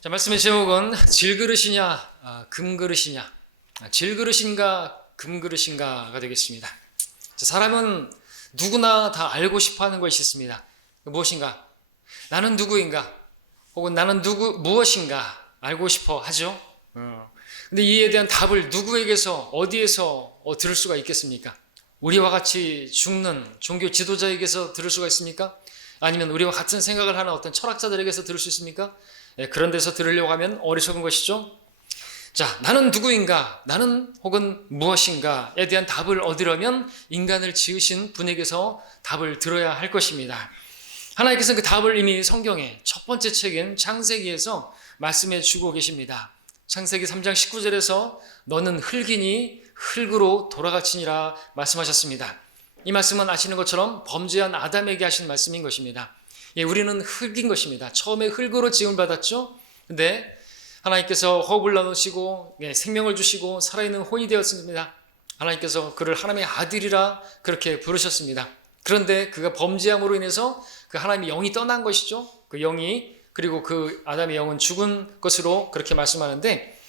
자, 말씀의 제목은 질그릇이냐 금그릇이냐, 질그릇인가 금그릇인가가 되겠습니다. 자, 사람은 누구나 다 알고 싶어하는 것이 있습니다. 무엇인가? 나는 누구인가? 혹은 나는 무엇인가 알고 싶어 하죠. 근데 이에 대한 답을 누구에게서 어디에서 들을 수가 있겠습니까? 우리와 같이 죽는 종교 지도자에게서 들을 수가 있습니까? 아니면 우리와 같은 생각을 하는 어떤 철학자들에게서 들을 수 있습니까? 그런 데서 들으려고 하면 어리석은 것이죠. 자, 나는 누구인가? 나는 혹은 무엇인가에 대한 답을 얻으려면 인간을 지으신 분에게서 답을 들어야 할 것입니다. 하나님께서는 그 답을 이미 성경의 첫 번째 책인 창세기에서 말씀해 주고 계십니다. 창세기 3장 19절에서 너는 흙이니 흙으로 돌아갈지니라 말씀하셨습니다. 이 말씀은 아시는 것처럼 범죄한 아담에게 하신 말씀인 것입니다. 우리는 흙인 것입니다. 처음에 흙으로 지음을 받았죠. 근데 하나님께서 호흡을 나누시고 생명을 주시고 살아있는 혼이 되었습니다. 하나님께서 그를 하나님의 아들이라 그렇게 부르셨습니다. 그런데 그가 범죄함으로 인해서 그 하나님의 영이 떠난 것이죠. 그 영이, 그리고 그 아담의 영은 죽은 것으로 그렇게 말씀하는데,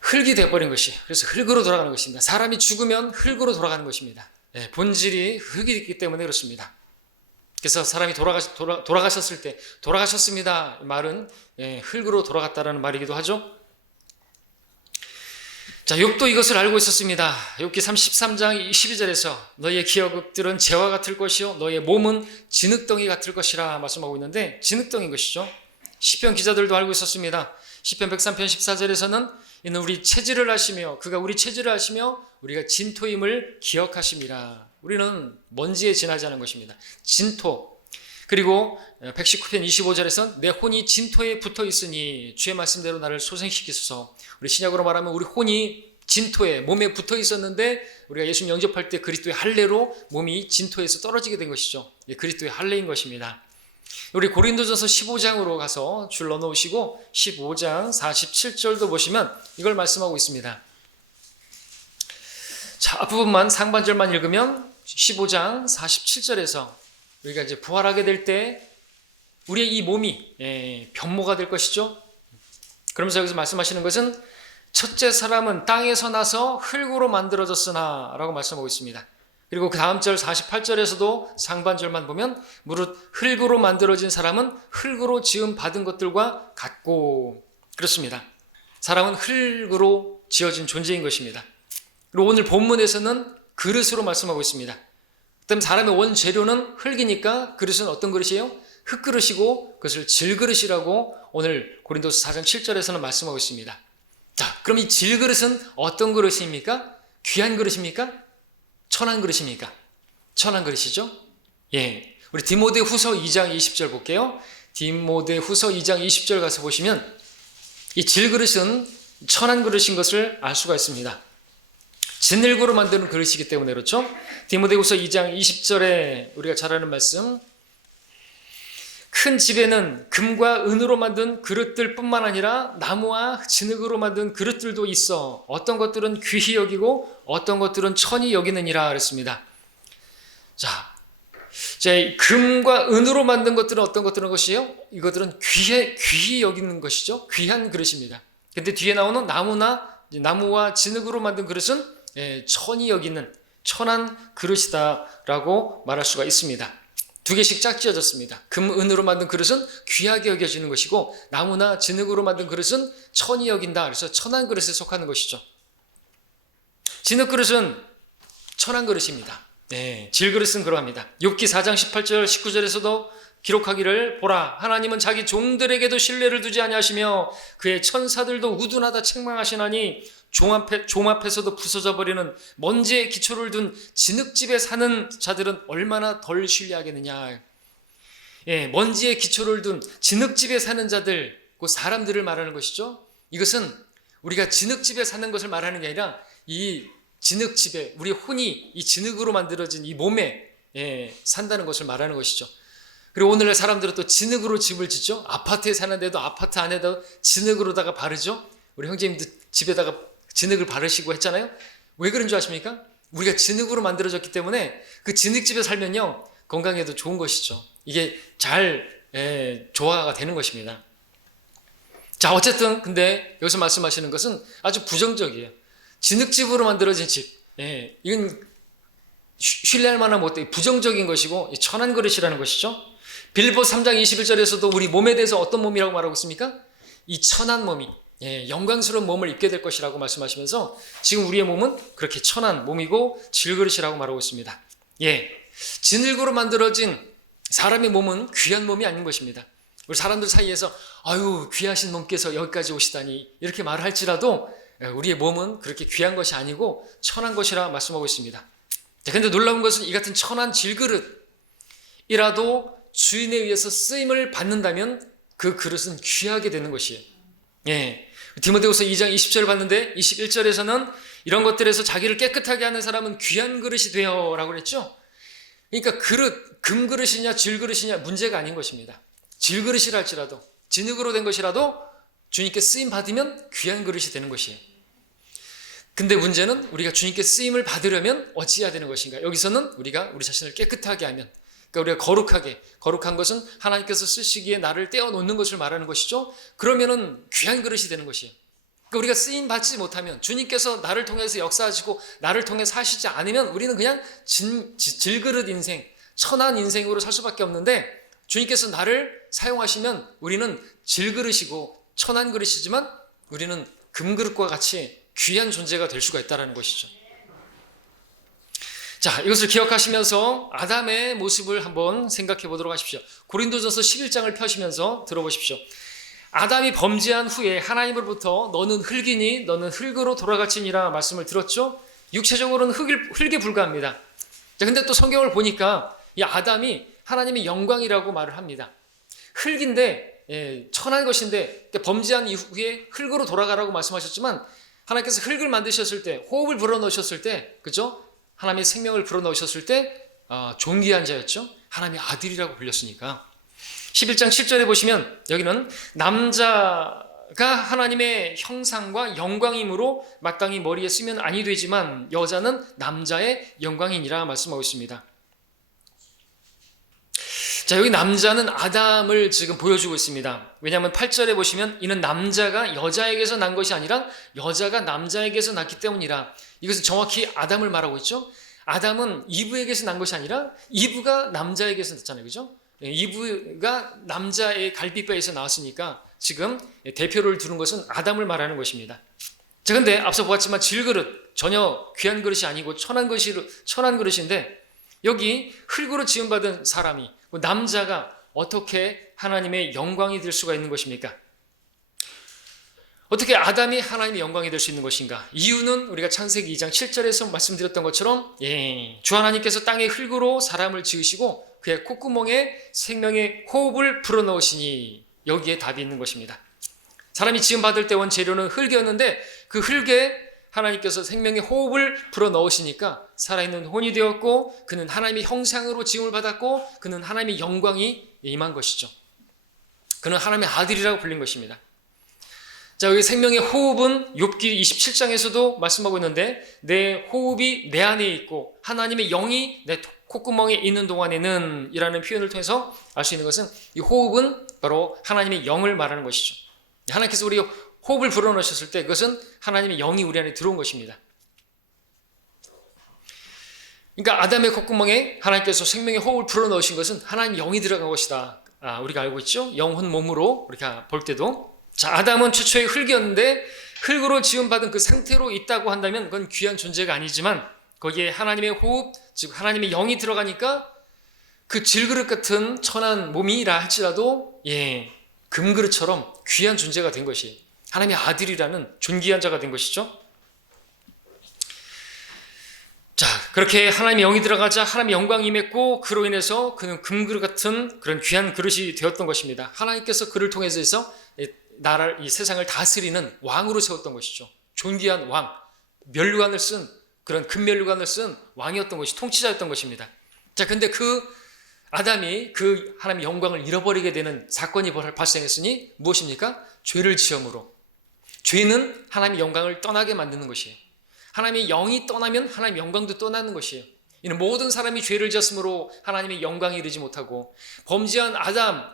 흙이 되어버린 것이, 그래서 흙으로 돌아가는 것입니다. 사람이 죽으면 흙으로 돌아가는 것입니다. 본질이 흙이 있기 때문에 그렇습니다. 그래서 사람이 돌아가셨을 때 돌아가셨습니다 말은 흙으로 돌아갔다라는 말이기도 하죠. 자, 욥도 이것을 알고 있었습니다. 욥기 33장 12절에서 너희의 기억들은 재와 같을 것이요 너희의 몸은 진흙덩이 같을 것이라 말씀하고 있는데, 진흙덩이인 것이죠. 시편 기자들도 알고 있었습니다. 시편 103편 14절에서는 이는 우리 체질을 아시며 그가 우리 체질을 아시며 우리가 진토임을 기억하심이라. 우리는 먼지에 지나지 않은 것입니다. 진토. 그리고 119편 25절에서는 내 혼이 진토에 붙어 있으니 주의 말씀대로 나를 소생시키소서. 우리 신약으로 말하면 우리 혼이 진토에, 몸에 붙어 있었는데 우리가 예수님 영접할 때 그리스도의 할례로 몸이 진토에서 떨어지게 된 것이죠. 그리스도의 할례인 것입니다. 우리 고린도전서 15장으로 가서 줄 넣어놓으시고 15장 47절도 보시면 이걸 말씀하고 있습니다. 자, 앞부분만 상반절만 읽으면 15장 47절에서 우리가 이제 부활하게 될 때 우리의 이 몸이 변모가 될 것이죠. 그러면서 여기서 말씀하시는 것은 첫째 사람은 땅에서 나서 흙으로 만들어졌으나 라고 말씀하고 있습니다. 그리고 그 다음 절 48절에서도 상반절만 보면 무릇 흙으로 만들어진 사람은 흙으로 지음 받은 것들과 같고, 그렇습니다. 사람은 흙으로 지어진 존재인 것입니다. 그리고 오늘 본문에서는 그릇으로 말씀하고 있습니다. 그다음 사람의 원재료는 흙이니까 그릇은 어떤 그릇이에요? 흙그릇이고 그것을 질그릇이라고 오늘 고린도서 4장 7절에서는 말씀하고 있습니다. 자, 그럼 이 질그릇은 어떤 그릇입니까? 귀한 그릇입니까? 천한 그릇입니까? 천한 그릇이죠. 우리 디모데후서 2장 20절 볼게요. 디모데후서 2장 20절 가서 보시면 이 질그릇은 천한 그릇인 것을 알 수가 있습니다. 진흙으로 만드는 그릇이기 때문에 그렇죠. 디모데후서 2장 20절에 우리가 잘 아는 말씀, 큰 집에는 금과 은으로 만든 그릇들 뿐만 아니라 나무와 진흙으로 만든 그릇들도 있어 어떤 것들은 귀히 여기고 어떤 것들은 천히 여기느니라 그랬습니다. 자, 금과 은으로 만든 것들은 어떤 것이에요? 이것들은 귀히 여기는 것이죠. 귀한 그릇입니다. 근데 뒤에 나오는 나무와 진흙으로 만든 그릇은 천히 여기는 천한 그릇이다라고 말할 수가 있습니다. 두 개씩 짝 지어졌습니다. 금, 은으로 만든 그릇은 귀하게 여겨지는 것이고 나무나 진흙으로 만든 그릇은 천히 여긴다. 그래서 천한 그릇에 속하는 것이죠. 진흙 그릇은 천한 그릇입니다. 질그릇은 그러합니다. 욥기 4장 18절 19절에서도 기록하기를 보라 하나님은 자기 종들에게도 신뢰를 두지 아니하시며 그의 천사들도 우둔하다 책망하시나니 종 앞에서도 부서져 버리는 먼지에 기초를 둔 진흙집에 사는 자들은 얼마나 덜 신뢰하겠느냐. 먼지에 기초를 둔 진흙집에 사는 자들, 그 사람들을 말하는 것이죠. 이것은 우리가 진흙집에 사는 것을 말하는 게 아니라 이 진흙집에 우리 혼이 이 진흙으로 만들어진 이 몸에 산다는 것을 말하는 것이죠. 그리고 오늘날 사람들은 또 진흙으로 집을 짓죠. 아파트에 사는데도 아파트 안에다 진흙으로다가 바르죠. 우리 형제님도 집에다가 진흙을 바르시고 했잖아요. 왜 그런 줄 아십니까? 우리가 진흙으로 만들어졌기 때문에 그 진흙집에 살면요 건강에도 좋은 것이죠. 이게 잘 조화가 되는 것입니다. 자, 어쨌든 근데 여기서 말씀하시는 것은 아주 부정적이에요. 진흙집으로 만들어진 집. 예, 이건 신뢰할 만한 못돼 부정적인 것이고 천한 그릇이라는 것이죠. 빌보 3장 21절에서도 우리 몸에 대해서 어떤 몸이라고 말하고 있습니까? 이 천한 몸이 영광스러운 몸을 입게 될 것이라고 말씀하시면서 지금 우리의 몸은 그렇게 천한 몸이고 질그릇이라고 말하고 있습니다. 진흙으로 만들어진 사람의 몸은 귀한 몸이 아닌 것입니다. 우리 사람들 사이에서 아유 귀하신 몸께서 여기까지 오시다니 이렇게 말을 할지라도 우리의 몸은 그렇게 귀한 것이 아니고 천한 것이라 말씀하고 있습니다. 그런데 놀라운 것은 이 같은 천한 질그릇이라도 주인에 의해서 쓰임을 받는다면 그 그릇은 귀하게 되는 것이에요. 디모데후서 2장 20절을 봤는데 21절에서는 이런 것들에서 자기를 깨끗하게 하는 사람은 귀한 그릇이 되어 라고 그랬죠. 그러니까 그릇, 금그릇이냐 질그릇이냐 문제가 아닌 것입니다. 질그릇이라 할지라도 진흙으로 된 것이라도 주님께 쓰임 받으면 귀한 그릇이 되는 것이에요. 근데 문제는 우리가 주님께 쓰임을 받으려면 어찌해야 되는 것인가? 여기서는 우리가 우리 자신을 깨끗하게 하면, 그러니까 우리가 거룩한 것은 하나님께서 쓰시기에 나를 떼어놓는 것을 말하는 것이죠. 그러면은 귀한 그릇이 되는 것이에요. 그러니까 우리가 쓰임 받지 못하면, 주님께서 나를 통해서 역사하시고 나를 통해서 하시지 않으면 우리는 그냥 질그릇 인생, 천한 인생으로 살 수밖에 없는데, 주님께서 나를 사용하시면 우리는 질그릇이고 천한 그릇이지만 우리는 금그릇과 같이 귀한 존재가 될 수가 있다는 것이죠. 자, 이것을 기억하시면서 아담의 모습을 한번 생각해 보도록 하십시오. 고린도전서 11장을 펴시면서 들어보십시오. 아담이 범죄한 후에 하나님으로부터 너는 흙이니 너는 흙으로 돌아갈지니라 말씀을 들었죠. 육체적으로는 흙에 불과합니다. 자, 근데 또 성경을 보니까 이 아담이 하나님의 영광이라고 말을 합니다. 흙인데 천한 것인데 범죄한 이후에 흙으로 돌아가라고 말씀하셨지만 하나님께서 흙을 만드셨을 때, 호흡을 불어넣으셨을 때, 그죠? 하나님의 생명을 불어넣으셨을 때 존귀한 자였죠. 하나님의 아들이라고 불렸으니까. 11장 7절에 보시면 여기는 남자가 하나님의 형상과 영광이므로 마땅히 머리에 쓰면 아니 되지만 여자는 남자의 영광이니라 말씀하고 있습니다. 자, 여기 남자는 아담을 지금 보여주고 있습니다. 왜냐하면 8절에 보시면 이는 남자가 여자에게서 난 것이 아니라 여자가 남자에게서 났기 때문이라. 이것은 정확히 아담을 말하고 있죠. 아담은 이브에게서 난 것이 아니라 이브가 남자에게서 났잖아요. 그죠? 이브가 남자의 갈비뼈에서 나왔으니까 지금 대표를 두는 것은 아담을 말하는 것입니다. 자, 근데 앞서 보았지만 질그릇, 전혀 귀한 그릇이 아니고 천한 그릇인데 여기 흙으로 지음받은 사람이, 남자가 어떻게 하나님의 영광이 될 수가 있는 것입니까? 어떻게 아담이 하나님의 영광이 될 수 있는 것인가? 이유는 우리가 창세기 2장 7절에서 말씀드렸던 것처럼 주 하나님께서 땅의 흙으로 사람을 지으시고 그의 콧구멍에 생명의 호흡을 불어넣으시니 여기에 답이 있는 것입니다. 사람이 지음받을 때 원재료는 흙이었는데 그 흙에 하나님께서 생명의 호흡을 불어넣으시니까 살아있는 혼이 되었고 그는 하나님의 형상으로 지음을 받았고 그는 하나님의 영광이 임한 것이죠. 그는 하나님의 아들이라고 불린 것입니다. 자, 여기 생명의 호흡은 욥기 27장에서도 말씀하고 있는데 내 호흡이 내 안에 있고 하나님의 영이 내 콧구멍에 있는 동안에는 이라는 표현을 통해서 알 수 있는 것은 이 호흡은 바로 하나님의 영을 말하는 것이죠. 하나님께서 우리 호흡을 불어넣으셨을 때 그것은 하나님의 영이 우리 안에 들어온 것입니다. 그러니까 아담의 콧구멍에 하나님께서 생명의 호흡을 불어넣으신 것은 하나님의 영이 들어간 것이다. 우리가 알고 있죠. 영혼 몸으로 우리가 볼 때도. 자, 아담은 최초의 흙이었는데 흙으로 지음받은 그 상태로 있다고 한다면 그건 귀한 존재가 아니지만 거기에 하나님의 호흡, 즉 하나님의 영이 들어가니까 그 질그릇 같은 천한 몸이라 할지라도 금그릇처럼 귀한 존재가 된 것이에요. 하나님의 아들이라는 존귀한 자가 된 것이죠. 자, 그렇게 하나님의 영이 들어가자 하나님의 영광이 임했고 그로 인해서 그는 금그릇 같은 그런 귀한 그릇이 되었던 것입니다. 하나님께서 그를 통해서 이 세상을 다스리는 왕으로 세웠던 것이죠. 존귀한 왕, 면류관을 쓴 그런 금면류관을 쓴 왕이었던 것이 통치자였던 것입니다. 자, 근데 그 아담이 그 하나님의 영광을 잃어버리게 되는 사건이 발생했으니 무엇입니까? 죄를 지음으로. 죄는 하나님의 영광을 떠나게 만드는 것이에요. 하나님의 영이 떠나면 하나님의 영광도 떠나는 것이에요. 이는 모든 사람이 죄를 지었으므로 하나님의 영광에 이르지 못하고 범죄한 아담,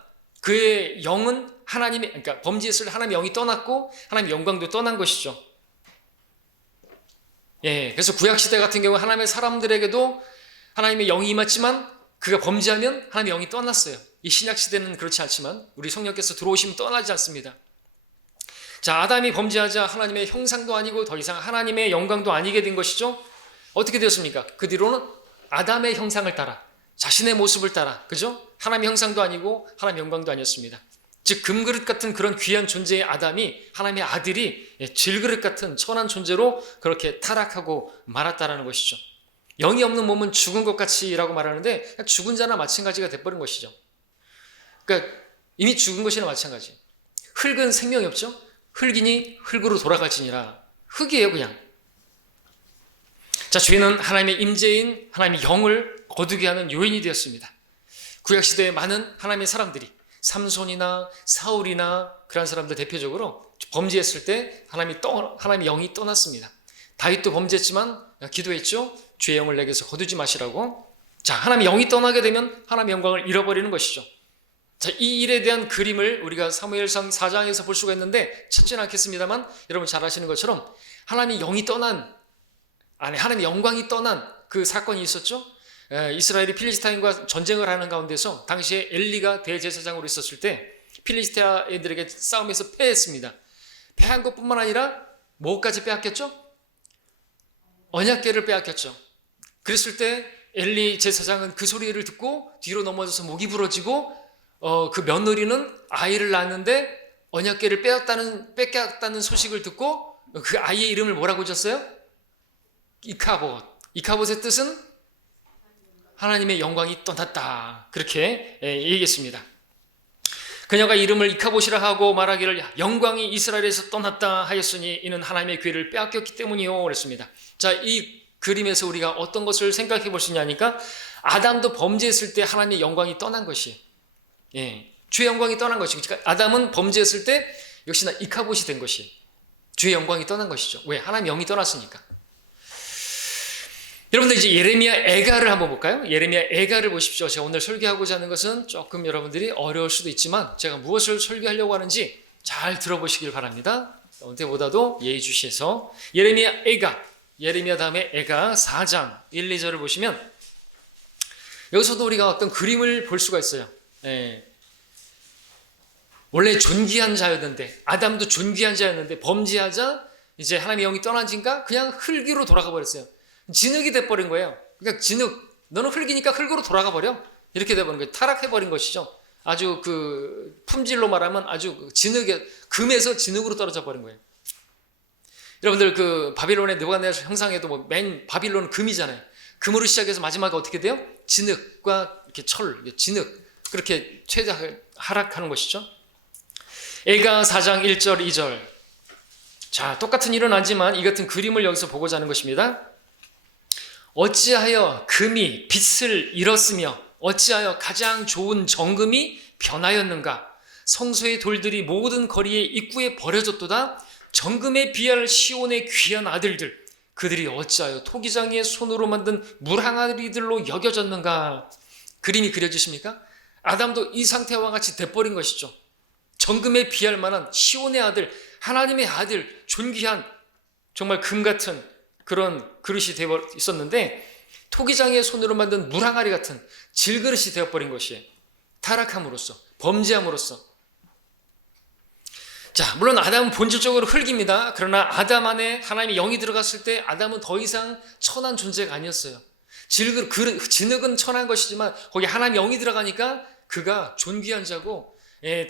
그의 영은 그러니까 범죄했을 때 하나님의 영이 떠났고 하나님의 영광도 떠난 것이죠. 예, 그래서 구약시대 같은 경우 하나님의 사람들에게도 하나님의 영이 임했지만 그가 범죄하면 하나님의 영이 떠났어요. 이 신약시대는 그렇지 않지만 우리 성령께서 들어오시면 떠나지 않습니다. 자, 아담이 범죄하자 하나님의 형상도 아니고 더 이상 하나님의 영광도 아니게 된 것이죠. 어떻게 되었습니까? 그 뒤로는 아담의 형상을 따라 자신의 모습을 따라, 그죠? 하나님의 형상도 아니고 하나님의 영광도 아니었습니다. 즉 금그릇 같은 그런 귀한 존재의 아담이 하나님의 아들이 질그릇 같은 천한 존재로 그렇게 타락하고 말았다라는 것이죠. 영이 없는 몸은 죽은 것 같이라고 말하는데 죽은 자나 마찬가지가 돼버린 것이죠. 그러니까 이미 죽은 것이나 마찬가지. 흙은 생명이 없죠. 흙이니 흙으로 돌아갈지니라. 흙이에요, 그냥. 자, 죄는 하나님의 임재인 하나님의 영을 거두게 하는 요인이 되었습니다. 구약시대에 많은 하나님의 사람들이 삼손이나 사울이나 그런 사람들 대표적으로 범죄했을 때 하나님의 영이 떠났습니다. 다윗도 범죄했지만 기도했죠. 주의 영을 내게서 거두지 마시라고. 자, 하나님의 영이 떠나게 되면 하나님의 영광을 잃어버리는 것이죠. 자, 이 일에 대한 그림을 우리가 사무엘상 4장에서 볼 수가 있는데 찾지는 않겠습니다만 여러분 잘 아시는 것처럼 하나님의 영이 떠난 하나님의 영광이 떠난 그 사건이 있었죠. 이스라엘이 필리스타인과 전쟁을 하는 가운데서 당시에 엘리가 대제사장으로 있었을 때 필리스타 애들에게 싸움에서 패했습니다. 패한 것뿐만 아니라 뭐까지 빼앗겼죠? 언약궤를 빼앗겼죠. 그랬을 때 엘리 제사장은 그 소리를 듣고 뒤로 넘어져서 목이 부러지고 그 며느리는 아이를 낳았는데 언약궤를 뺏겼다는 소식을 듣고 그 아이의 이름을 뭐라고 졌어요? 이카봇. 이카봇의 뜻은 하나님의 영광이 떠났다. 그렇게 얘기했습니다. 그녀가 이름을 이카봇이라 하고 말하기를 영광이 이스라엘에서 떠났다 하였으니 이는 하나님의 귀를 빼앗겼기 때문이요 그랬습니다. 자, 이 그림에서 우리가 어떤 것을 생각해 볼 수 있냐니까 아담도 범죄했을 때 하나님의 영광이 떠난 것이 주의 영광이 떠난 것이 그러니까 아담은 범죄했을 때 역시나 이카봇이 된 것이 주의 영광이 떠난 것이죠. 왜? 하나님의 영이 떠났으니까. 여러분들 이제 예레미야 애가를 한번 볼까요? 예레미야 애가를 보십시오. 제가 오늘 설교하고자 하는 것은 조금 여러분들이 어려울 수도 있지만 제가 무엇을 설교하려고 하는지 잘 들어보시길 바랍니다. 언제보다도 예의주시해서 예레미야 애가, 예레미야 다음에 애가 4장 1, 2절을 보시면 여기서도 우리가 어떤 그림을 볼 수가 있어요. 원래 존귀한 자였는데 아담도 존귀한 자였는데 범죄하자 이제 하나님의 영이 떠나니까 그냥 흙으로 돌아가 버렸어요. 진흙이 돼버린 거예요. 그러니까 진흙, 너는 흙이니까 흙으로 돌아가 버려. 이렇게 돼버린 거예요. 타락해버린 것이죠. 아주 그 품질로 말하면 아주 금에서 진흙으로 떨어져 버린 거예요. 여러분들 그 바빌론의 느부갓네살 형상에도 뭐 맨 바빌론은 금이잖아요. 금으로 시작해서 마지막에 어떻게 돼요? 진흙과 이렇게 철, 진흙 그렇게 하락하는 것이죠. 애가 4장 1절 2절. 자, 똑같은 일은 아니지만 이 같은 그림을 여기서 보고자 하는 것입니다. 어찌하여 금이 빛을 잃었으며 어찌하여 가장 좋은 정금이 변하였는가? 성소의 돌들이 모든 거리의 입구에 버려졌도다. 정금에 비할 시온의 귀한 아들들 그들이 어찌하여 토기장의 손으로 만든 물항아리들로 여겨졌는가? 그림이 그려지십니까? 아담도 이 상태와 같이 돼버린 것이죠. 정금에 비할 만한 시온의 아들, 하나님의 아들, 존귀한 정말 금 같은 그런 그릇이 되어 있었는데 토기장의 손으로 만든 물항아리 같은 질그릇이 되어버린 것이에요. 타락함으로써, 범죄함으로써. 자, 물론 아담은 본질적으로 흙입니다. 그러나 아담 안에 하나님의 영이 들어갔을 때 아담은 더 이상 천한 존재가 아니었어요. 진흙은 천한 것이지만 거기 하나님의 영이 들어가니까 그가 존귀한 자고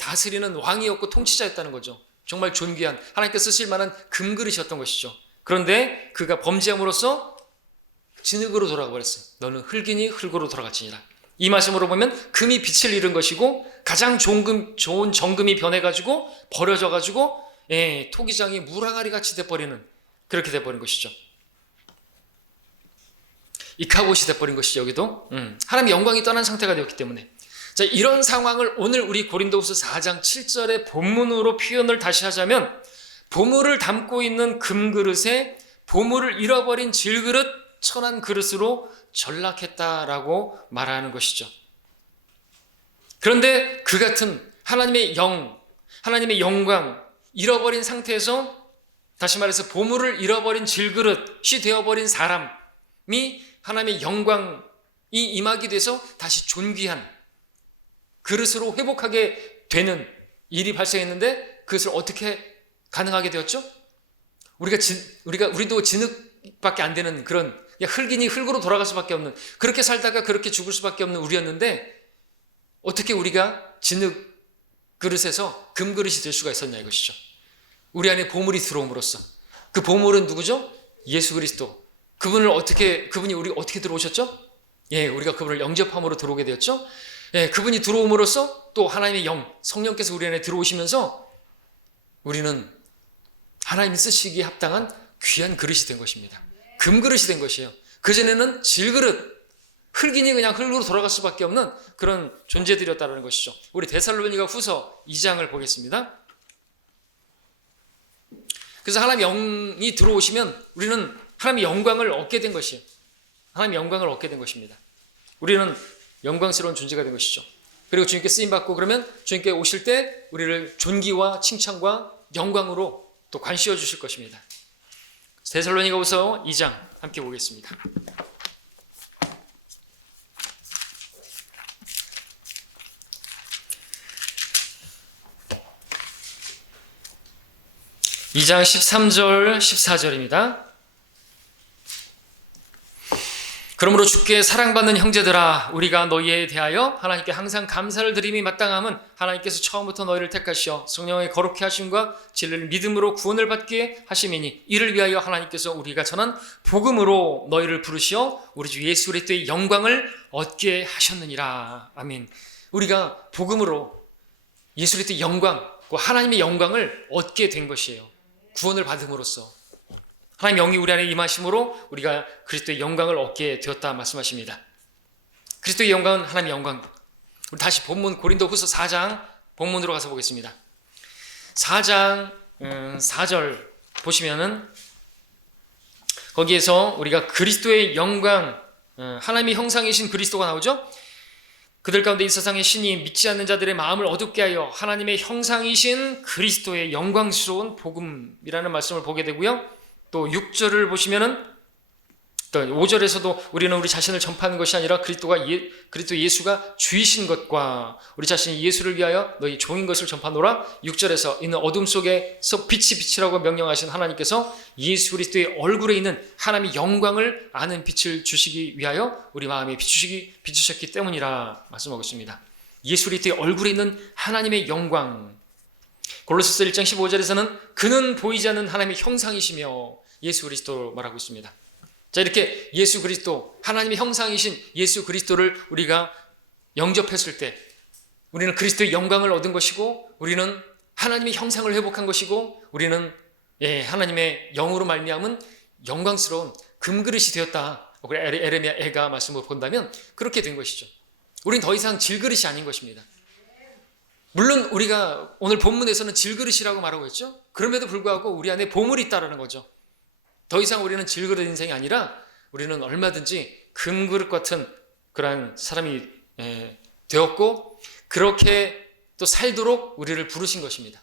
다스리는 왕이었고 통치자였다는 거죠. 정말 존귀한 하나님께 쓰실 만한 금그릇이었던 것이죠. 그런데 그가 범죄함으로써 진흙으로 돌아가 버렸어요. 너는 흙이니 흙으로 돌아갔지니라. 이 말씀으로 보면 금이 빛을 잃은 것이고 가장 좋은 정금이 변해가지고 버려져가지고 토기장이 물항아리 같이 돼버리는 그렇게 돼버린 것이죠. 이카봇이 돼버린 것이죠. 여기도 하나님의 영광이 떠난 상태가 되었기 때문에. 자, 이런 상황을 오늘 우리 고린도후서 4장 7절의 본문으로 표현을 다시 하자면 보물을 담고 있는 금그릇에 보물을 잃어버린 질그릇 천한 그릇으로 전락했다라고 말하는 것이죠. 그런데 그 같은 하나님의 영, 하나님의 영광, 잃어버린 상태에서, 다시 말해서 보물을 잃어버린 질그릇이 되어버린 사람이 하나님의 영광이 임하게 돼서 다시 존귀한 그릇으로 회복하게 되는 일이 발생했는데, 그것을 어떻게 가능하게 되었죠? 우리도 진흙밖에 안 되는 그런, 흙이니 흙으로 돌아갈 수밖에 없는, 그렇게 살다가 그렇게 죽을 수밖에 없는 우리였는데, 어떻게 우리가 진흙 그릇에서 금 그릇이 될 수가 있었냐 이것이죠. 우리 안에 보물이 들어옴으로써. 그 보물은 누구죠? 예수 그리스도. 그분이 우리 어떻게 들어오셨죠? 우리가 그분을 영접함으로 들어오게 되었죠. 그분이 들어옴으로써 또 하나님의 영, 성령께서 우리 안에 들어오시면서 우리는 하나님이 쓰시기에 합당한 귀한 그릇이 된 것입니다. 금 그릇이 된 것이에요. 그전에는 질그릇, 흙이니 그냥 흙으로 돌아갈 수밖에 없는 그런 존재들이었다는 것이죠. 우리 데살로니가 후서 2장을 보겠습니다. 그래서 하나님의 영이 들어오시면 우리는 하나님의 영광을 얻게 된 것이에요. 하나님의 영광을 얻게 된 것입니다. 우리는 영광스러운 존재가 된 것이죠. 그리고 주님께 쓰임받고, 그러면 주님께 오실 때 우리를 존귀와 칭찬과 영광으로 또 관씌워 주실 것입니다. 데살로니가 후서 2장 함께 보겠습니다. 이 장 13절 14절입니다. 그러므로 주께 사랑받는 형제들아, 우리가 너희에 대하여 하나님께 항상 감사를 드림이 마땅함은 하나님께서 처음부터 너희를 택하시어 성령의 거룩히 하심과 진리를 믿음으로 구원을 받게 하심이니, 이를 위하여 하나님께서 우리가 전한 복음으로 너희를 부르시어 우리 주 예수 그리스도의 영광을 얻게 하셨느니라. 아멘. 우리가 복음으로 예수 그리스도의 영광, 하나님의 영광을 얻게 된 것이에요. 구원을 받음으로써 하나님 영이 우리 안에 임하심으로 우리가 그리스도의 영광을 얻게 되었다 말씀하십니다. 그리스도의 영광은 하나님의 영광. 우리 다시 본문 고린도후서 4장 본문으로 가서 보겠습니다. 4장 4절 보시면은 거기에서 우리가 그리스도의 영광, 하나님의 형상이신 그리스도가 나오죠. 그들 가운데 이 세상의 신이 믿지 않는 자들의 마음을 어둡게 하여 하나님의 형상이신 그리스도의 영광스러운 복음이라는 말씀을 보게 되고요. 또 6절을 보시면은, 또 5절에서도 우리는 우리 자신을 전파하는 것이 아니라 그리스도 예수가 주이신 것과 우리 자신이 예수를 위하여 너희 종인 것을 전파노라. 6절에서 이는 어둠 속에서 빛이 빛이라고 명령하신 하나님께서 예수 그리스도의 얼굴에 있는 하나님의 영광을 아는 빛을 주시기 위하여 우리 마음에 비추셨기 때문이라 말씀하고 있습니다. 예수 그리스도의 얼굴에 있는 하나님의 영광. 골로새서 1장 15절에서는 그는 보이지 않는 하나님의 형상이시며 예수 그리스도로 말하고 있습니다. 자, 이렇게 예수 그리스도, 하나님의 형상이신 예수 그리스도를 우리가 영접했을 때 우리는 그리스도의 영광을 얻은 것이고, 우리는 하나님의 형상을 회복한 것이고, 우리는 하나님의 영으로 말미암은 영광스러운 금그릇이 되었다. 에레미야 애가 말씀을 본다면 그렇게 된 것이죠. 우리는 더 이상 질그릇이 아닌 것입니다. 물론 우리가 오늘 본문에서는 질그릇이라고 말하고 있죠. 그럼에도 불구하고 우리 안에 보물이 있다는 거죠. 더 이상 우리는 질그릇 인생이 아니라 우리는 얼마든지 금그릇 같은 그러한 사람이 되었고, 그렇게 또 살도록 우리를 부르신 것입니다.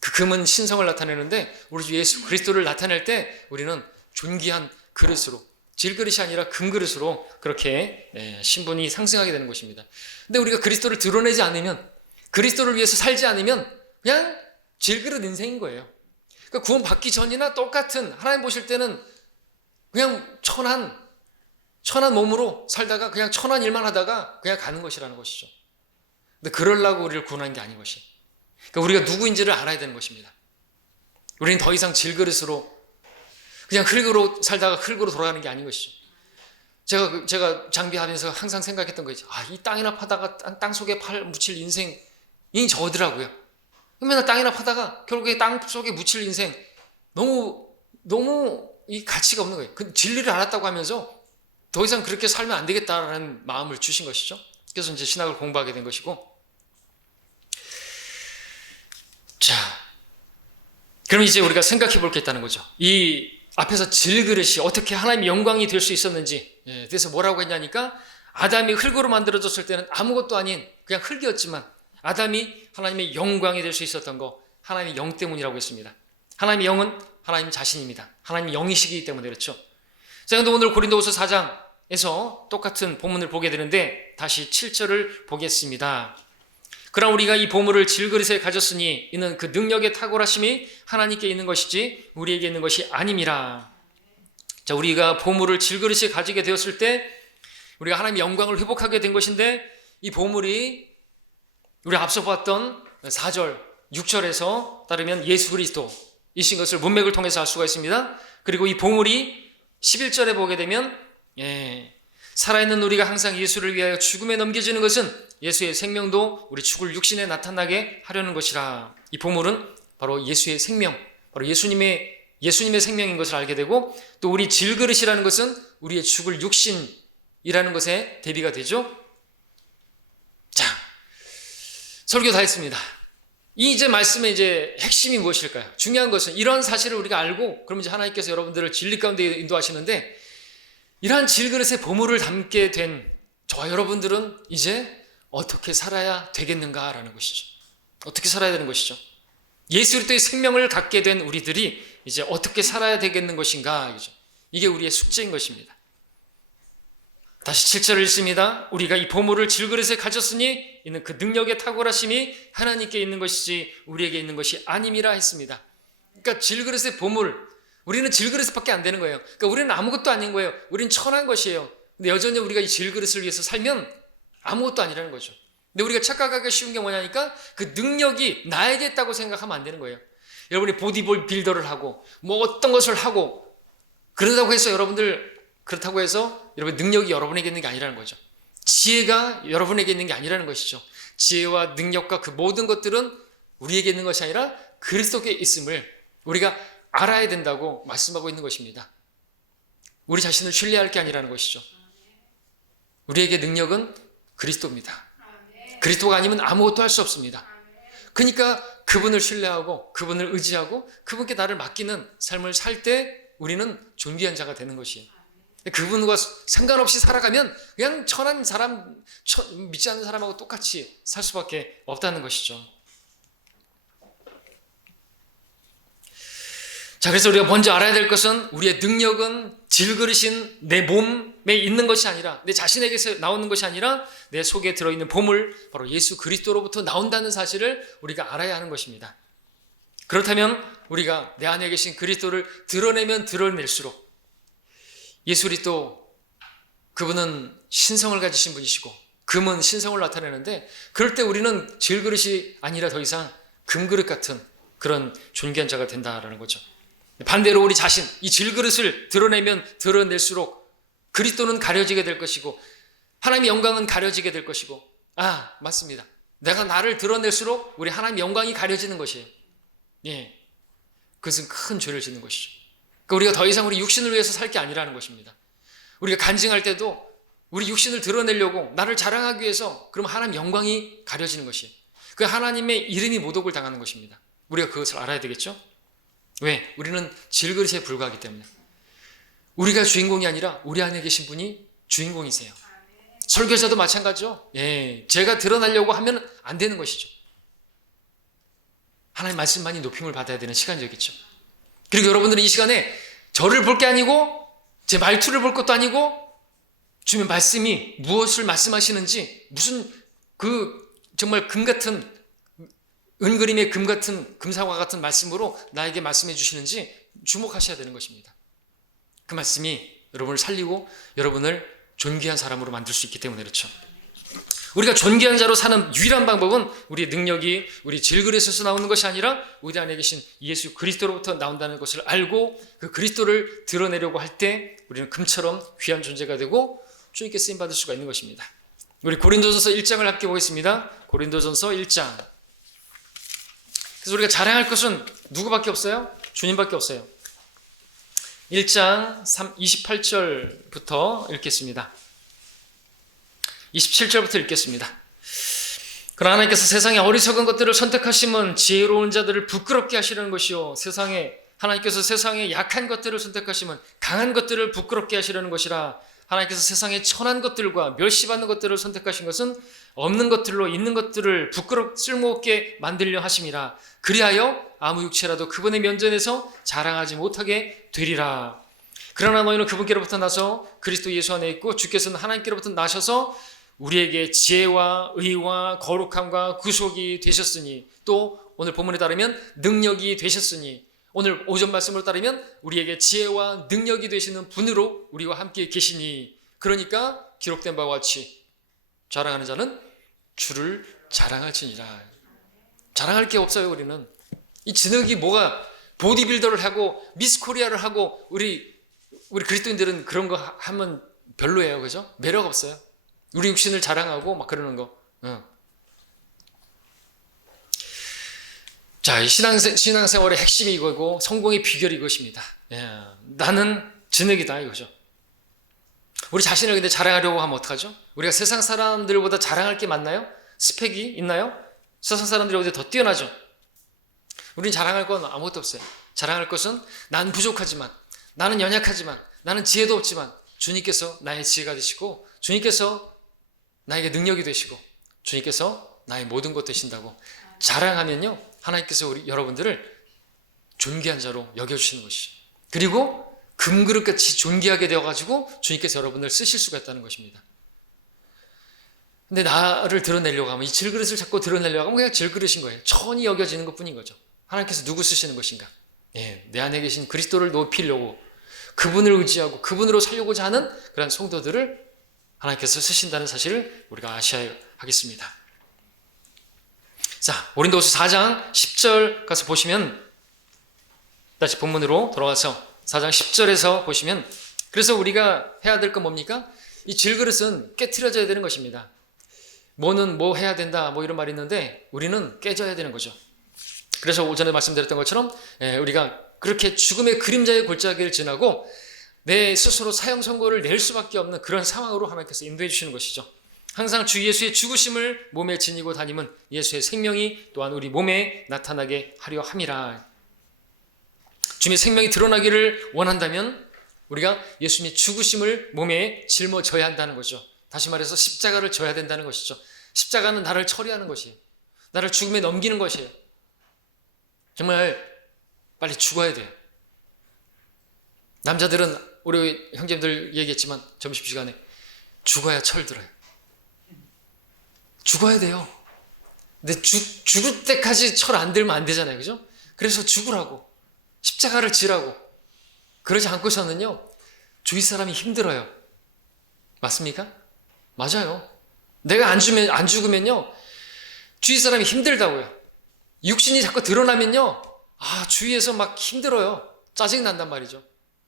그 금은 신성을 나타내는데 우리 주 예수 그리스도를 나타낼 때 우리는 존귀한 그릇으로, 질그릇이 아니라 금그릇으로 그렇게 신분이 상승하게 되는 것입니다. 근데 우리가 그리스도를 드러내지 않으면, 그리스도를 위해서 살지 않으면 그냥 질그릇 인생인 거예요. 그러니까 구원 받기 전이나 똑같은, 하나님 보실 때는 그냥 천한 몸으로 살다가 그냥 천한 일만 하다가 그냥 가는 것이라는 것이죠. 근데 그러려고 우리를 구원한 게 아닌 것이. 그러니까 우리가 누구인지를 알아야 되는 것입니다. 우리는 더 이상 질그릇으로 그냥 흙으로 살다가 흙으로 돌아가는 게 아닌 것이죠. 제가 장비하면서 항상 생각했던 거죠. 이 땅이나 파다가 땅 속에 팔 묻힐 인생이 저더라고요. 맨날 땅이나 파다가 결국에 땅 속에 묻힐 인생, 너무 이 가치가 없는 거예요. 그 진리를 알았다고 하면서 더 이상 그렇게 살면 안 되겠다라는 마음을 주신 것이죠. 그래서 이제 신학을 공부하게 된 것이고. 자, 그럼 이제 우리가 생각해 볼 게 있다는 거죠. 이 앞에서 질그릇이 어떻게 하나님의 영광이 될 수 있었는지, 그래서 뭐라고 했냐니까, 아담이 흙으로 만들어졌을 때는 아무것도 아닌 그냥 흙이었지만 아담이 하나님의 영광이 될 수 있었던 거, 하나님의 영 때문이라고 했습니다. 하나님의 영은 하나님 자신입니다. 하나님의 영이시기 때문에 그렇죠. 자, 근데 오늘 고린도후서 4장에서 똑같은 본문을 보게 되는데 다시 7절을 보겠습니다. 그러나 우리가 이 보물을 질그릇에 가졌으니 이는 그 능력의 탁월하심이 하나님께 있는 것이지 우리에게 있는 것이 아님이라. 자, 우리가 보물을 질그릇에 가지게 되었을 때 우리가 하나님의 영광을 회복하게 된 것인데, 이 보물이 우리 앞서 봤던 4절, 6절에서 따르면 예수 그리스도이신 것을 문맥을 통해서 알 수가 있습니다. 그리고 이 보물이 11절에 보게 되면 살아있는 우리가 항상 예수를 위하여 죽음에 넘겨지는 것은 예수의 생명도 우리 죽을 육신에 나타나게 하려는 것이라. 이 보물은 바로 예수의 생명, 바로 예수님의 생명인 것을 알게 되고, 또 우리 질그릇이라는 것은 우리의 죽을 육신이라는 것에 대비가 되죠. 자, 설교 다 했습니다. 이제 말씀의 이제 핵심이 무엇일까요? 중요한 것은 이런 사실을 우리가 알고, 그러면 이제 하나님께서 여러분들을 진리 가운데 인도하시는데, 이러한 질그릇에 보물을 담게 된 저와 여러분들은 이제 어떻게 살아야 되겠는가라는 것이죠. 어떻게 살아야 되는 것이죠. 예수 그리스도의 생명을 갖게 된 우리들이 이제 어떻게 살아야 되겠는 것인가, 이게 우리의 숙제인 것입니다. 다시 7절을 읽습니다. 우리가 이 보물을 질그릇에 가졌으니 이는 그 능력의 탁월하심이 하나님께 있는 것이지 우리에게 있는 것이 아님이라 했습니다. 그러니까 질그릇의 보물, 우리는 질그릇밖에 안 되는 거예요. 그러니까 우리는 아무것도 아닌 거예요. 우리는 천한 것이에요. 근데 여전히 우리가 이 질그릇을 위해서 살면 아무것도 아니라는 거죠. 근데 우리가 착각하기 쉬운 게 뭐냐니까, 그 능력이 나에게 있다고 생각하면 안 되는 거예요. 여러분이 보디볼 빌더를 하고 뭐 어떤 것을 하고 그렇다고 해서 여러분 능력이 여러분에게 있는 게 아니라는 거죠. 지혜가 여러분에게 있는 게 아니라는 것이죠. 지혜와 능력과 그 모든 것들은 우리에게 있는 것이 아니라 그리스도께 있음을 우리가 알아야 된다고 말씀하고 있는 것입니다. 우리 자신을 신뢰할 게 아니라는 것이죠. 우리에게 능력은 그리스도입니다. 그리스도가 아니면 아무것도 할 수 없습니다. 그러니까 그분을 신뢰하고 그분을 의지하고 그분께 나를 맡기는 삶을 살 때 우리는 존귀한 자가 되는 것이에요. 그분과 상관없이 살아가면 그냥 천한 사람, 믿지 않는 사람하고 똑같이 살 수밖에 없다는 것이죠. 자, 그래서 우리가 먼저 알아야 될 것은 우리의 능력은 질그릇인 내 몸에 있는 것이 아니라, 내 자신에게서 나오는 것이 아니라 내 속에 들어있는 보물, 바로 예수 그리스도로부터 나온다는 사실을 우리가 알아야 하는 것입니다. 그렇다면 우리가 내 안에 계신 그리스도를 드러내면 드러낼수록, 예수 그리스도, 그분은 신성을 가지신 분이시고 금은 신성을 나타내는데, 그럴 때 우리는 질그릇이 아니라 더 이상 금그릇 같은 그런 존귀한 자가 된다라는 거죠. 반대로 우리 자신, 이 질그릇을 드러내면 드러낼수록 그리스도는 가려지게 될 것이고 하나님의 영광은 가려지게 될 것이고, 맞습니다. 내가 나를 드러낼수록 우리 하나님의 영광이 가려지는 것이에요. 그것은 큰 죄를 짓는 것이죠. 그러니까 우리가 더 이상 우리 육신을 위해서 살 게 아니라는 것입니다. 우리가 간증할 때도 우리 육신을 드러내려고, 나를 자랑하기 위해서, 그럼 하나님의 영광이 가려지는 것이에요. 그 하나님의 이름이 모독을 당하는 것입니다. 우리가 그것을 알아야 되겠죠? 왜? 우리는 질그릇에 불과하기 때문에. 우리가 주인공이 아니라 우리 안에 계신 분이 주인공이세요. 설교자도 마찬가지죠. 제가 드러나려고 하면 안 되는 것이죠. 하나님 말씀만이 높임을 받아야 되는 시간이겠죠. 그리고 여러분들은 이 시간에 저를 볼 게 아니고 제 말투를 볼 것도 아니고 주님의 말씀이 무엇을 말씀하시는지, 무슨 정말 금같은, 은그림의 금같은, 금사과 같은 말씀으로 나에게 말씀해 주시는지 주목하셔야 되는 것입니다. 그 말씀이 여러분을 살리고 여러분을 존귀한 사람으로 만들 수 있기 때문에 그렇죠. 우리가 존귀한 자로 사는 유일한 방법은 우리의 능력이 우리 질그릇에서 나오는 것이 아니라 우리 안에 계신 예수 그리스도로부터 나온다는 것을 알고 그 그리스도를 드러내려고 할 때 우리는 금처럼 귀한 존재가 되고 주님께 쓰임받을 수가 있는 것입니다. 우리 고린도전서 1장을 함께 보겠습니다. 고린도전서 1장. 그래서 우리가 자랑할 것은 누구밖에 없어요? 주님밖에 없어요. 1장 28절부터 읽겠습니다. 27절부터 읽겠습니다. 그러나 하나님께서 세상의 어리석은 것들을 선택하심은 지혜로운 자들을 부끄럽게 하시려는 것이요, 하나님께서 세상의 약한 것들을 선택하심은 강한 것들을 부끄럽게 하시려는 것이라. 하나님께서 세상의 천한 것들과 멸시받는 것들을 선택하신 것은 없는 것들로 있는 것들을 부끄럽 쓸모없게 만들려 하심이라. 그리하여 아무 육체라도 그분의 면전에서 자랑하지 못하게 되리라. 그러나 너희는 그분께로부터 나서 그리스도 예수 안에 있고 주께서는 하나님께로부터 나셔서 우리에게 지혜와 의와 거룩함과 구속이 되셨으니, 또 오늘 본문에 따르면 능력이 되셨으니, 오늘 오전 말씀으로 따르면 우리에게 지혜와 능력이 되시는 분으로 우리와 함께 계시니, 그러니까 기록된 바와 같이 자랑하는 자는 주를 자랑할지니라. 자랑할 게 없어요. 우리는 이 진흙이 뭐가 보디빌더를 하고 미스 코리아를 하고 우리 그리스도인들은 그런 거 하면 별로예요. 그죠? 매력 없어요. 우리 육신을 자랑하고 막 그러는 거. 자, 이 신앙생활의 핵심이 이거고 성공의 비결이 이것입니다. 나는 진흙이다 이거죠. 우리 자신을 근데 자랑하려고 하면 어떡하죠? 우리가 세상 사람들보다 자랑할 게 많나요? 스펙이 있나요? 세상 사람들이 어디 더 뛰어나죠? 우리는 자랑할 건 아무것도 없어요. 자랑할 것은 난 부족하지만, 나는 연약하지만, 나는 지혜도 없지만 주님께서 나의 지혜가 되시고, 주님께서 나에게 능력이 되시고, 주님께서 나의 모든 것 되신다고 자랑하면요, 하나님께서 여러분들을 존귀한 자로 여겨주시는 것이죠. 그리고 금그릇같이 존귀하게 되어가지고 주님께서 여러분을 쓰실 수가 있다는 것입니다. 근데 나를 드러내려고 하면, 이 질그릇을 자꾸 드러내려고 하면 그냥 질그릇인 거예요. 천히 여겨지는 것뿐인 거죠. 하나님께서 누구 쓰시는 것인가? 내 안에 계신 그리스도를 높이려고, 그분을 의지하고 그분으로 살려고자 하는 그런 성도들을 하나님께서 쓰신다는 사실을 우리가 아셔야 하겠습니다. 자, 고린도후서 4장 10절 가서 보시면, 다시 본문으로 돌아가서 4장 10절에서 보시면, 그래서 우리가 해야 될 건 뭡니까? 이 질그릇은 깨트려져야 되는 것입니다. 뭐는 뭐 해야 된다 뭐 이런 말이 있는데 우리는 깨져야 되는 거죠. 그래서 오전에 말씀드렸던 것처럼 우리가 그렇게 죽음의 그림자의 골짜기를 지나고 내 스스로 사형 선고를 낼 수밖에 없는 그런 상황으로 하나님께서 인도해 주시는 것이죠. 항상 주 예수의 죽으심을 몸에 지니고 다니면 예수의 생명이 또한 우리 몸에 나타나게 하려 함이라. 주님의 생명이 드러나기를 원한다면 우리가 예수님의 죽으심을 몸에 짊어져야 한다는 거죠. 다시 말해서 십자가를 져야 된다는 것이죠. 십자가는 나를 처리하는 것이에요. 나를 죽음에 넘기는 것이에요. 정말 빨리 죽어야 돼요. 남자들은 우리 형제들 얘기했지만 점심시간에 죽어야 철들어요. 죽어야 돼요. 근데 죽을 때까지 철 안 들면 안 되잖아요. 그죠? 그래서 죽으라고, 십자가를 지라고. 그러지 않고서는요, 주위 사람이 힘들어요. 맞습니까? 맞아요. 내가 안 죽으면요, 주위 사람이 힘들다고요. 육신이 자꾸 드러나면요, 주위에서 막 힘들어요. 짜증난단 말이죠.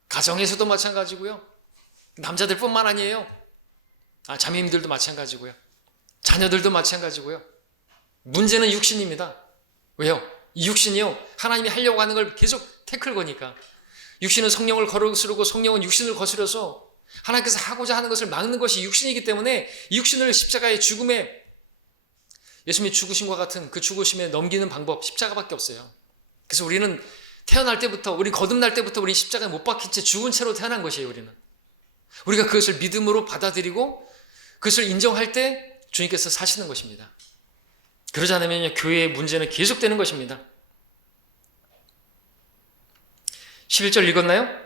가정에서도 마찬가지고요. 남자들뿐만 아니에요. 자매님들도 마찬가지고요. 자녀들도 마찬가지고요. 문제는 육신입니다. 왜요? 이 육신이요, 하나님이 하려고 하는 걸 계속 태클 거니까. 육신은 성령을 거스르고 성령은 육신을 거스려서 하나님께서 하고자 하는 것을 막는 것이 육신이기 때문에 이 육신을 십자가의 죽음에, 예수님의 죽으심과 같은 그 죽으심에 넘기는 방법, 십자가밖에 없어요. 그래서 우리는 태어날 때부터, 우리 거듭날 때부터 우리 십자가에 못 박힌 채 죽은 채로 태어난 것이에요. 우리가 그것을 믿음으로 받아들이고 그것을 인정할 때 주님께서 사시는 것입니다. 그러지 않으면 교회의 문제는 계속되는 것입니다. 11절 읽었나요?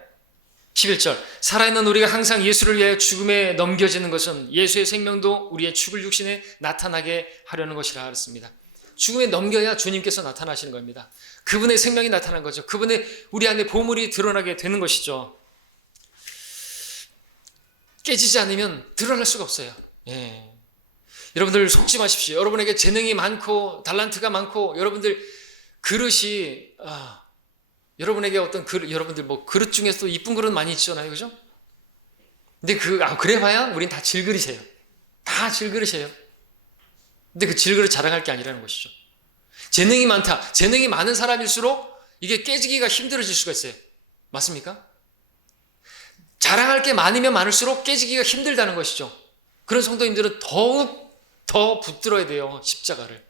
11절, 살아있는 우리가 항상 예수를 위하여 죽음에 넘겨지는 것은 예수의 생명도 우리의 죽을 육신에 나타나게 하려는 것이라 그랬습니다. 죽음에 넘겨야 주님께서 나타나시는 겁니다. 그분의 생명이 나타난 거죠. 그분의 우리 안에 보물이 드러나게 되는 것이죠. 깨지지 않으면 드러날 수가 없어요. 여러분들 속지 마십시오. 여러분에게 재능이 많고 달란트가 많고 여러분들 그릇이 여러분에게 어떤 여러분들 뭐 그릇 중에서도 이쁜 그릇 많이 있잖아요. 그죠? 근데 그래봐야 우린 다 질그릇이에요. 다 질그릇이에요. 근데 그 질그릇 자랑할 게 아니라는 것이죠. 재능이 많다. 재능이 많은 사람일수록 이게 깨지기가 힘들어질 수가 있어요. 맞습니까? 자랑할 게 많으면 많을수록 깨지기가 힘들다는 것이죠. 그런 성도님들은 더욱 더 붙들어야 돼요. 십자가를.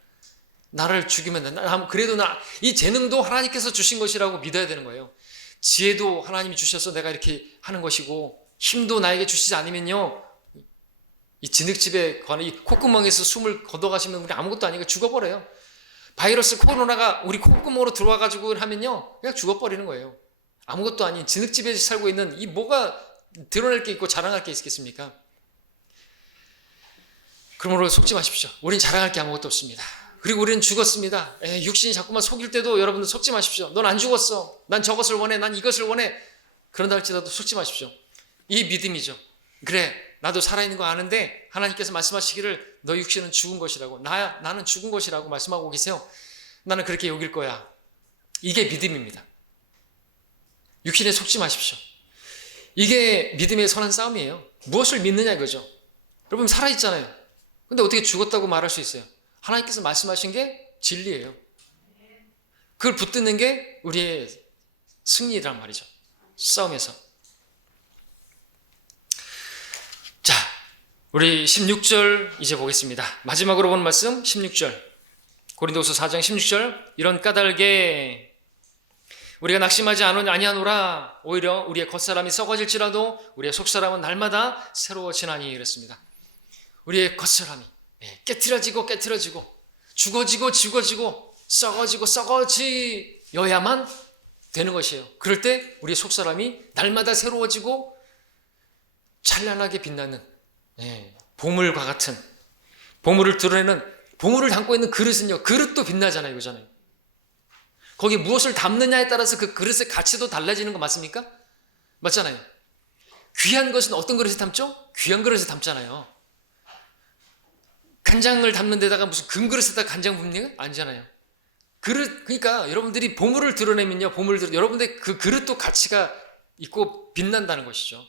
나를 죽이면 그래도 이 재능도 하나님께서 주신 것이라고 믿어야 되는 거예요. 지혜도 하나님이 주셔서 내가 이렇게 하는 것이고 힘도 나에게 주시지 않으면요, 이 진흙집에 관한 이 콧구멍에서 숨을 걷어가시면 우리 아무것도 아니고 죽어버려요. 바이러스 코로나가 우리 콧구멍으로 들어와가지고 하면요, 그냥 죽어버리는 거예요. 아무것도 아닌 진흙집에 살고 있는 이 뭐가 드러낼 게 있고 자랑할 게 있겠습니까? 그러므로 속지 마십시오. 우린 자랑할 게 아무것도 없습니다. 그리고 우리는 죽었습니다. 육신이 자꾸만 속일 때도 여러분들 속지 마십시오. 넌 안 죽었어. 난 저것을 원해. 난 이것을 원해. 그런다 할지라도 속지 마십시오. 이 믿음이죠. 그래, 나도 살아있는 거 아는데 하나님께서 말씀하시기를 너 육신은 죽은 것이라고, 나는 죽은 것이라고 말씀하고 계세요. 나는 그렇게 여길 거야. 이게 믿음입니다. 육신에 속지 마십시오. 이게 믿음의 선한 싸움이에요. 무엇을 믿느냐 이거죠. 여러분 살아있잖아요. 근데 어떻게 죽었다고 말할 수 있어요? 하나님께서 말씀하신 게 진리예요. 그걸 붙드는 게 우리의 승리란 말이죠. 싸움에서. 자, 우리 16절 이제 보겠습니다. 마지막으로 본 말씀 16절. 고린도후서 4장 16절. 이런 까닭에 우리가 낙심하지 아니하노라. 오히려 우리의 겉사람이 썩어질지라도 우리의 속사람은 날마다 새로워지나니 이랬습니다. 우리의 겉사람이 깨트려지고 죽어지고 썩어지어야만 되는 것이에요. 그럴 때 우리의 속사람이 날마다 새로워지고 찬란하게 빛나는 보물과 같은, 보물을 드러내는, 보물을 담고 있는 그릇은요, 그릇도 빛나잖아요. 이거잖아요. 거기 무엇을 담느냐에 따라서 그 그릇의 가치도 달라지는 거 맞습니까? 맞잖아요. 귀한 것은 어떤 그릇에 담죠? 귀한 그릇에 담잖아요. 간장을 담는 데다가 무슨 금그릇에다 간장 붓는 거 아니잖아요. 그러니까 여러분들이 보물을 드러내면요, 여러분들 그 그릇도 가치가 있고 빛난다는 것이죠.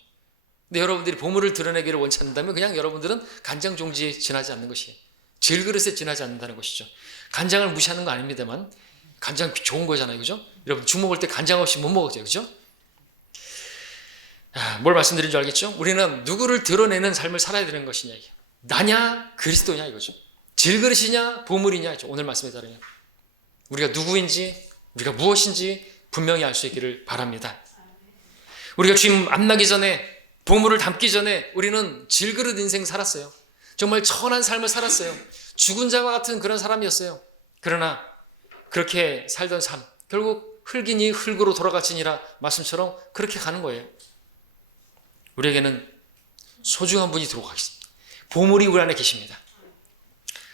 근데 여러분들이 보물을 드러내기를 원치 않는다면 그냥 여러분들은 간장 종지에 지나지 않는 것이에요. 질그릇에 지나지 않는다는 것이죠. 간장을 무시하는 거 아닙니다만 간장 좋은 거잖아요. 그죠? 여러분 죽 먹을 때 간장 없이 못 먹어요. 그죠? 뭘 말씀드린 줄 알겠죠? 우리는 누구를 드러내는 삶을 살아야 되는 것이냐, 나냐 그리스도냐 이거죠. 질그릇이냐 보물이냐, 오늘 말씀에 따르면 우리가 누구인지, 우리가 무엇인지 분명히 알 수 있기를 바랍니다. 우리가 주님 만나기 전에, 보물을 담기 전에 우리는 질그릇 인생 살았어요. 정말 천한 삶을 살았어요. 죽은 자와 같은 그런 사람이었어요. 그러나 그렇게 살던 삶, 결국 흙이니 흙으로 돌아가시니라 말씀처럼 그렇게 가는 거예요. 우리에게는 소중한 분이 들어오고 계십니다. 보물이 우리 안에 계십니다.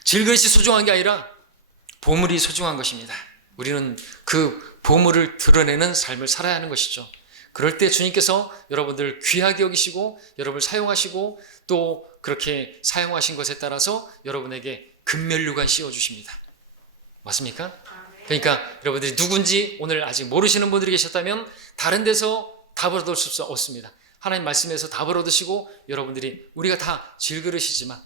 질그릇이 소중한 게 아니라 보물이 소중한 것입니다. 우리는 그 보물을 드러내는 삶을 살아야 하는 것이죠. 그럴 때 주님께서 여러분들 귀하게 여기시고 여러분을 사용하시고 또 그렇게 사용하신 것에 따라서 여러분에게 금면류관 씌워주십니다. 맞습니까? 그러니까 여러분들이 누군지 오늘 아직 모르시는 분들이 계셨다면 다른 데서 답을 얻을 수 없습니다. 하나님 말씀에서 답을 얻으시고 여러분들이 우리가 다 질그릇이지만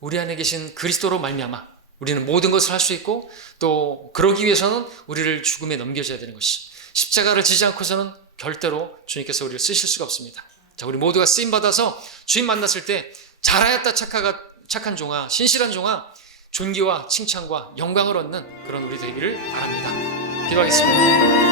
우리 안에 계신 그리스도로 말미암아 우리는 모든 것을 할 수 있고 또 그러기 위해서는 우리를 죽음에 넘겨줘야 되는 것이죠. 십자가를 지지 않고서는 절대로 주님께서 우리를 쓰실 수가 없습니다. 자, 우리 모두가 쓰임받아서 주님 만났을 때 잘하였다 착한 종아, 신실한 종아, 존귀와 칭찬과 영광을 얻는 그런 우리 되기를 바랍니다. 기도하겠습니다.